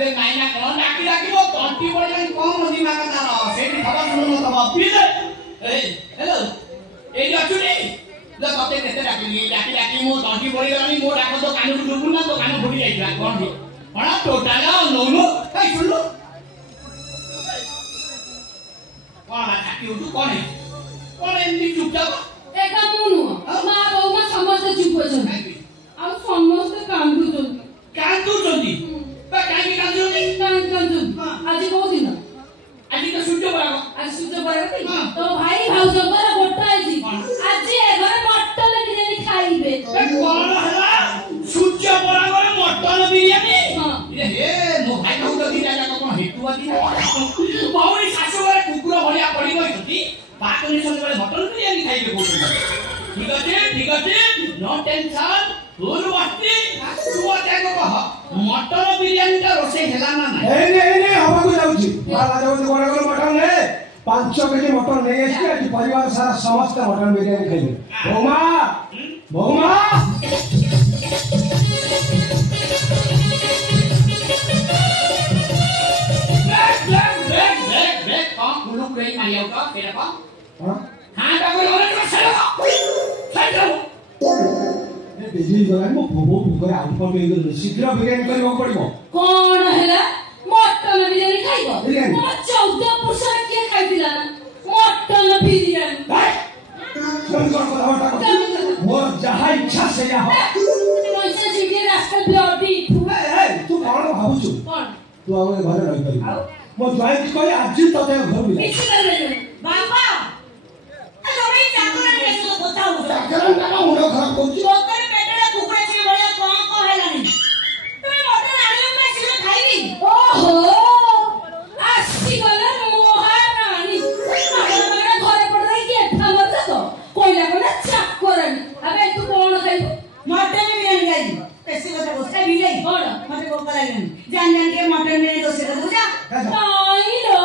दे नाई ना कोन डाकी डाकी वो तंटी पड़ी कोन नदी माका तार सेठी खबर सुनु तब प्लीज ए हेलो ए अचुनी ल कते केते डाकी डाकी मो तंटी पड़ी गलानी मो डाको तो कानु डुबु ना तो कानु फुटी जाइला कोन हे बड़ा टोटाल नौनो ए सुनु कोन डाकी उठु कोन है कोन एंदी चुपचाप एका मुनु मा बौमा समस्त चुप छन आ समस्त कांदु जंदी बा काई कांदु आज को दिन आज तो सूर्य पराग आज सूर्य पराग तो भाई भाउजो पर गोटा आइजी आज ए घर मटन बिरयानी खाइबे ए कोन हला सूर्य पराग रे मटन बिरयानी हे मो भाई भाउजो दिना जाक कोन हेतुवा दिना बाउरी सासु घरे कुकुर भलिया पड़ी गइछथि बाटनी संगे मटन बिरयानी खाइबे बोल ठीक আছে नो टेंशन फुल मस्ती तू आtego कह मटन बिरयानी ता रोसे हेला ना ना ए हवा को जाउची बाला जाउची कोन कोन मटन ने 5 केजी मटन नै आछि आज परिवार सारा समस्त मटन बिरयानी खाइबे भौमा ब्रेक कम कुलु कई मारियो का तेरा का हां ता कोई और का चलो बेजी गलानी मो भोबो भुगरे आउ पर बेगर शीघ्र बिरयानी करबो पड़िबो कोन हैला मटन बिरयानी खाइबो मो 14 पुरुष के खाइदिला मटन बिरयानी मो जहा इच्छा से जा हो नोइसे जीके रास्ता ब्लडी तू कोन भाबुछु कोन तू आवे घरे रहि परिबो मो जॉइंट करी आज तते घर मिले किछ करबे बाबा तोरे चाकरा ने सो बताऊ चाकरा ना उडो खराब कोची ओकर पेटडा कुकुडा छि बळा कोन को हेलानी तुमे मटन आनियो पे सिलो खाइबी ओहो आसी गले मोहारानी हमरा घरे पड़ रही के फामर तो कोइला कोना चाकरानी अबे तू कोन खाइबो मटन बिरयानी खाइबी ऐसे कथा बोस ए बिले कोन मते को लागेनी जान के मटन बिरयानी दोसे कर बुझा काई लो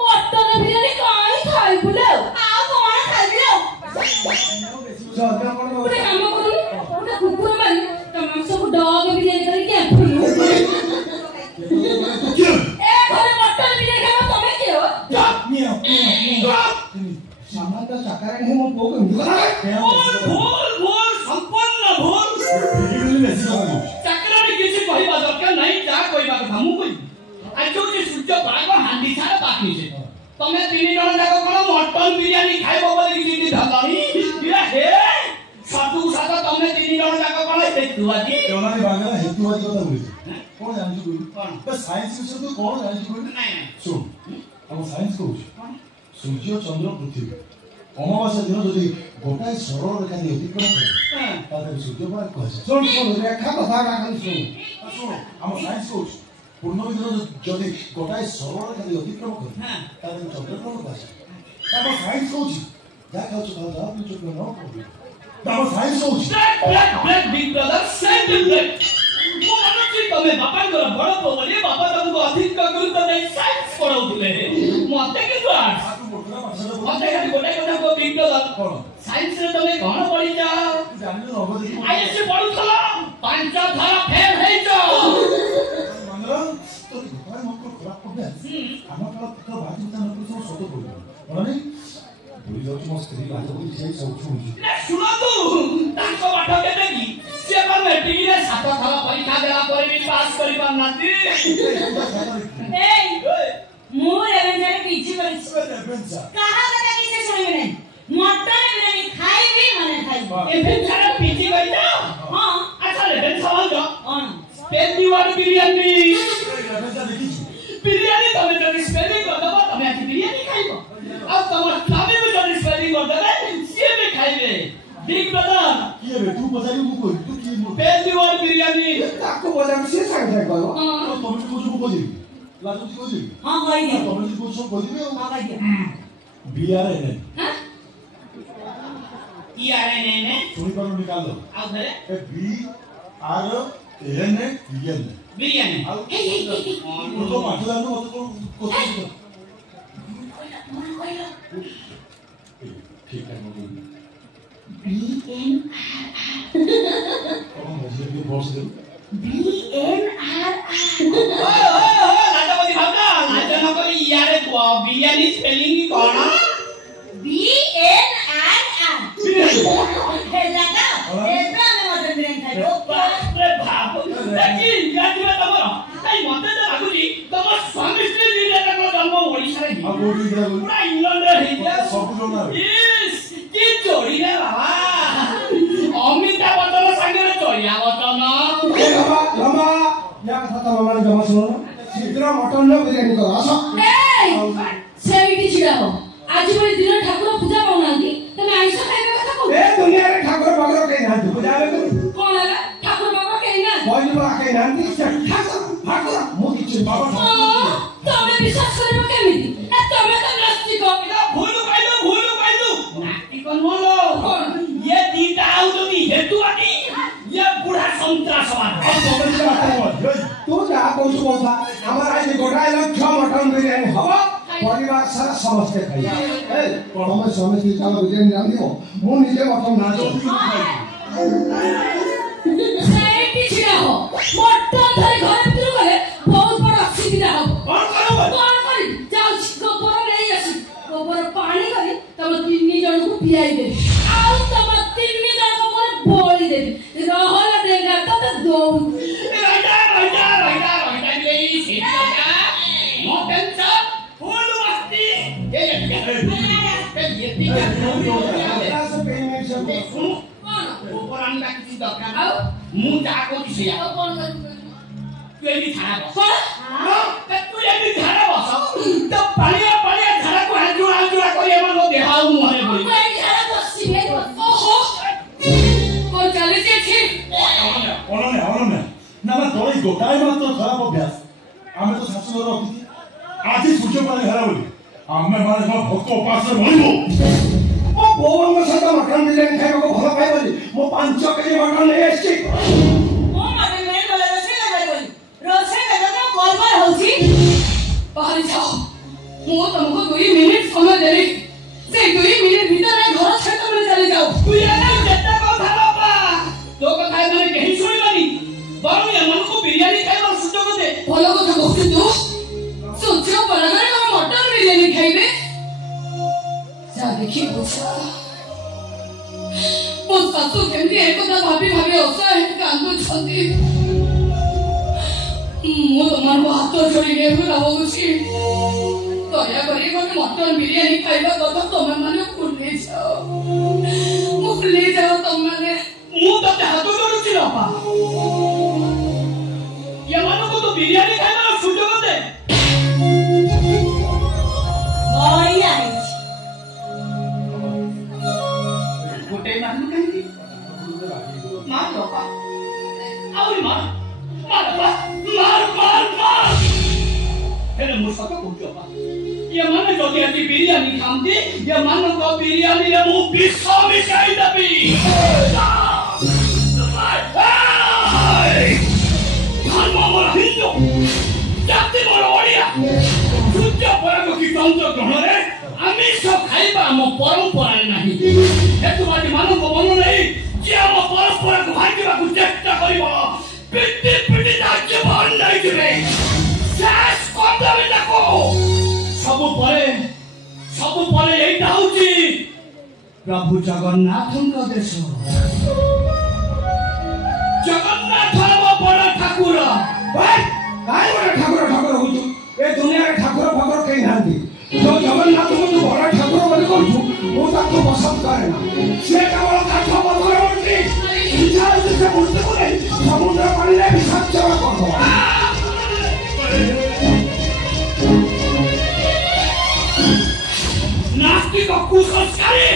मटन बिरयानी काई खाइबुलो आ कोन खाइबिलो उठे काम करू उठे कुकुर मारी तमाम सब डॉग बिरयानी करी के फुलू ए घरे मटन बिरयानी खाओ तमे के हो मिया सामान तो चाकरा ने मो पोक निकला भूल संपन्न भूल चाकरा ने किसी कहबा दरकार नहीं जा कहबा କଥା ମୁଁ କହିବି आज जो सूर्य पराग हांडी छाड़ बाकी छे तमे तीन जण जाको कोन मटन बिरयानी खाइबो बोली किछि धलानी इला हे साधु साधा तमे तीन जण जाको कोन हेतुवादी योनानी बागला हेतुवादी কথা বলিছে কোন জানি কই কোন बस साइंस विषय तो कोन जानि कই নাই सुन हम साइंस कहू सूर्य चंद्र पृथ्वी अमावास्या दिन जदि गोटाए सरल रेखा दे अतिक्रम करे ताते सूर्य पराग कहै सुन रेखा कथा का खाली सुन हम साइंस कहू पूर्णमी दिन जदि गोटाए सरल रेखा दे अतिक्रम करे ताते चंद्रग्रहण कहै हम साइंस कहू जा कहू खाओ आप जो न हम साइंस कहू black big brother send black मो मानछि तमे बापा कर बड़ बोले बापा तुमको अधिक गुरुत्व दे साइंस पढाउथिले मते के तो मते खाली गोटाए गोटा को बिग ब्रदर कोन साइंस रे तमे कोन पढि जा जानि नबदी आईएससी पढुथला पांच थरा फेल हेइ जा मंगलम तो गोटाए मत खराब पडे हमर तो बाजी त न सब सतो पडे माने बुझी जाउछ मो स्त्री बात को छै सब छुई ले सुनो तू ताको बाठ केते की से पर मैट्रिक रे सात थरा परीक्षा देला परे भी पास करि पानाती ए मु रेवेंजर पीछे करिस रेवेंजर कहा कथा किसे सुनिबे नै मटन बिरयानी खाइबी माने खाइबो रेवेंजर पीछे करि जा हां अच्छा रेवेंजर सवाल जा हां पेंदीवार बिरयानी रेवेंजर देखि बिरयानी तमे जदि स्पेलिंग कर दबा तमे आज बिरयानी खाइबो अब तमर स्वामी में जदि स्पेलिंग कर दबा से भी खाइबे बिग ब्रदर की बे तू बजाई मु को तू की मु पेंदीवार बिरयानी ताको बजाई से सांग जाय करो हां तमे को जो को दिबी लाजू को दिबी हां कहि दे तमे को सब को दिबी हां कहि दे बीआरएन हां ईआरएन ने सुनी पर निकाल दो आओ घरे ए बी आर एन ए बिरयानी आओ तो माथो दानो मत को ठीक है मो BNRR कौन मजे भी बॉस दे BNRR देखि यादिबा तमरो आई मते त लागुची तम स्वामी स्त्री दिले तक जन्म ओडिसा रे आ कोडी दिला पूरा इंग्लैंड रे हे सब जोना यस की जोड़ी रे बाबा अमिताभ बच्चन संगे जोड़िया बच्चन ए लम्बा या कथा त मामा जमा सुनो ना शीघ्र मटन न बिरयानी करो आसो ए सेइटी छिड़ा हो आज बड़ी दिन ठाकुर पूजा करनांती तमे आइसा खाइबे कथा को ए दुनिया रे ठाकुर बागर कहीं ना पूजा में कोन है ठाकुर बाबा कहीं ना कोई बा कहीं ना ठाकुर मोदी ची बाबा तमे विश्वास करबे केमिति ए तमे त नास्तिक भूल पाइलु नास्तिक मोलो ये दीटा आउ तो हेतु आनी ये बुढ़ा संतरासवाद तू जा कोस कोसा हमारा ये गोटाई लक्ष मटन बिरयानी हवा परिवार सारा समझते खाई ए हम समिति चलो बिरयानी राम दियो मु निजे मटन ना जो सेइटी छिड़ा हो मोटो धरे घर भितर गले बहुत बड़ असुविधा हो कोन करी जाऊ गोबर नहीं आसी गोबर पानी करी तम तीन जन को पियाई दे आउ तम तीन जन को मोर बोली दे रहल देगा त दो राइटा ले सीता मोटन सब फूल मस्ती ये दीटा ऊपर अंडा किसी दरकार आओ मुंह जाको किसी आओ कोन तू ये खाना बस तू ये खाना बस तो पालिया खाना को जुड़ा कोई हमर देहाउ मुहरे बोली कोई खाना बसी में ओहो कोन चले छी অননে না না তোই গোটাই মাত্র খারাপ অভ্যাস আমি তো শাশুড়ি অতিথি আজ সূর্য পালে ঘেরা বলি আমি মানে সব ভক্ত উপাসে বলিব ও বৌরঙ্গ সাথে মটন বিরিয়ানি খাইବାକୁ ଭଲ পাই বলি মো 5 কেজি মটন নেই আসছি ओ माने मैं बोले रोसे लगा तो गड़बड़ होची बाहर जाओ मो तुमको 2 मिनिट समय देली से 2 मिनिट भीतर घर छत में चले जाओ तू ये ना जत्ता কথা বাবা तो কথা মানে কেহি শুনিবানি বরং এমনকো বিরিয়ানি খাইবার সুযোগ দে ଭଲ କଥା କହୁଛୁ ତୁ ସୂର୍ଯ୍ୟ ପରାଗରେ କଣ ମଟନ ବିରିୟାନୀ ଖାଇବେ ଯା ଦେଖି ବୁଝା ମୋ ଶାଶୁ କେମିତି ଏକଥା ଭାବି ଅସହାୟ କାନ୍ଦୁଛନ୍ତି ମୁଁ ତମମାନଙ୍କୁ ହାତ ଯୋଡ଼ି ନେହୁରା ହଉଛି ଦୟାକରି ମୋତେ ମଟନ ବିରିୟାନୀ ଖାଇବା କଥା ତମେ ମାନେ ଭୁଲି ଯାଅ ତମେ ମୁଁ ତତେ ହାତ ଯୋଡୁଛି ବାପା ଏମାନଙ୍କୁ ତ ବିରିୟାନୀ ଖାଇବାର ସୁଯୋଗ ଦେ ବଢିଆ ହେଇଛି ଗୋଟେ ମାନୁ କାହିଁକି ମାର ବାପା ଆହୁରି ମାର ହେଲେ ମୁଁ ସତ କହୁଛି ବାପା ଏମାନେ ଯଦି ଆଜି ବିରିୟାନୀ ଖାଆନ୍ତି ଏମାନଙ୍କ ବିରିୟାନୀରେ ମୁଁ ବିଷ ମିଶାଇ ଦେବି ଧର୍ମ ମୋର ହିନ୍ଦୁ ଜାତି ମୋର ଓଡ଼ିଆ ସୂର୍ଯ୍ୟ ପରାଗ କି ଚନ୍ଦ୍ର ଗ୍ରହଣରେ ଆମିଷ ଖାଇବା ଆମ ପରମ୍ପରାରେ ନାହିଁ ହେତୁବାଦୀ ମାନଙ୍କ ମନ ନେଇ ଯିଏ ଆମ ପରମ୍ପରାକୁ ଭାଙ୍ଗିବାକୁ ଚେଷ୍ଟା କରିବ ପିଟି ରାଜ୍ୟ ଅନ୍ୟାୟ ଯିବେ ଶେଷ କରିଦେବେ ତାକୁ ସବୁ ପରେ ଏଇଟା ହଉଛି ପ୍ରଭୁ ଜଗନ୍ନାଥଙ୍କ ଦେଶ ଜଗନ୍ନାଥ ଆମ ବଡ଼ ଠାକୁର ভাই কাই বড় ঠাকুর হইছো এ দুনিয়ার ঠাকুর ফাকুর কেই নাহাନ୍ତି তো জগন্নাথ মতো বড় ঠাকুর বলে কইছো ও তাকে পছন্দ করে না সে কেবল কাঠ পথরে মূর্তি ইচ্ছা হচ্ছে মূর্তি বলে সমুদ্র পানিতে বিষাক্ত করব নাস্তিক কুসংস্কারী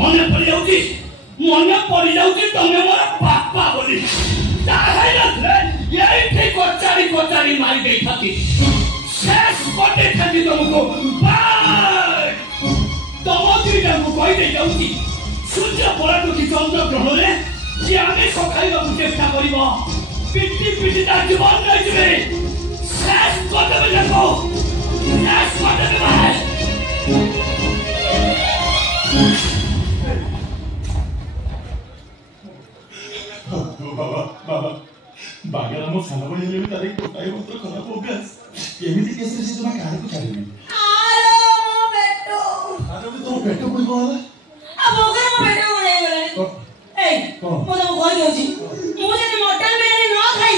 মনে পড়ি যাଉଛି ତମେ ମୋର ବାପା ବୋଲି এইটি কচারি মারি ଦେଇଥାନ୍ତି শেষ କରିଦେଇଥାନ୍ତି ତମକୁ ତମ ଦୁଇଟାଙ୍କୁ କହିଦେଇ ଯାଉଛି ସୂର୍ଯ୍ୟ ପରାଗ କି ଚନ୍ଦ୍ର ଗ୍ରହଣରେ ଯିଏ ଆମିଷ ଖାଇବାକୁ ଚେଷ୍ଟା କରିବ ପିଟି ତା ଜୀବନ ନେଇଯିବେ শেষ କରିଦେବେ ତାକୁ শেষ କରିଦେବେ বাবা বাগেরা মো সালা বলি হেলে তারে কোটাই মত খরাপ অভ্যাস এমিতি কেসে সে তোমা কারକୁ ছাড়িবি আলো বেটো আরে তো পেট কই গলা আ বগরা মো বেটো বলে গলে এই মো তো কই দউছি মো যদি মটন বিরিয়ানি ন খাই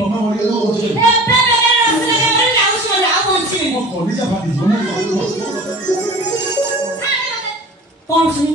ତମେ ମରିଗଲ କହୁଛ ଏବେ ବେଲେ ରସିଲା ବେଲେ ଲାଉସ ମଲେ ଆଉ ବଞ୍ଚିନି ମୋ କଲିଜା ଫାଟି ଯିବ କଣ ଶୁଣି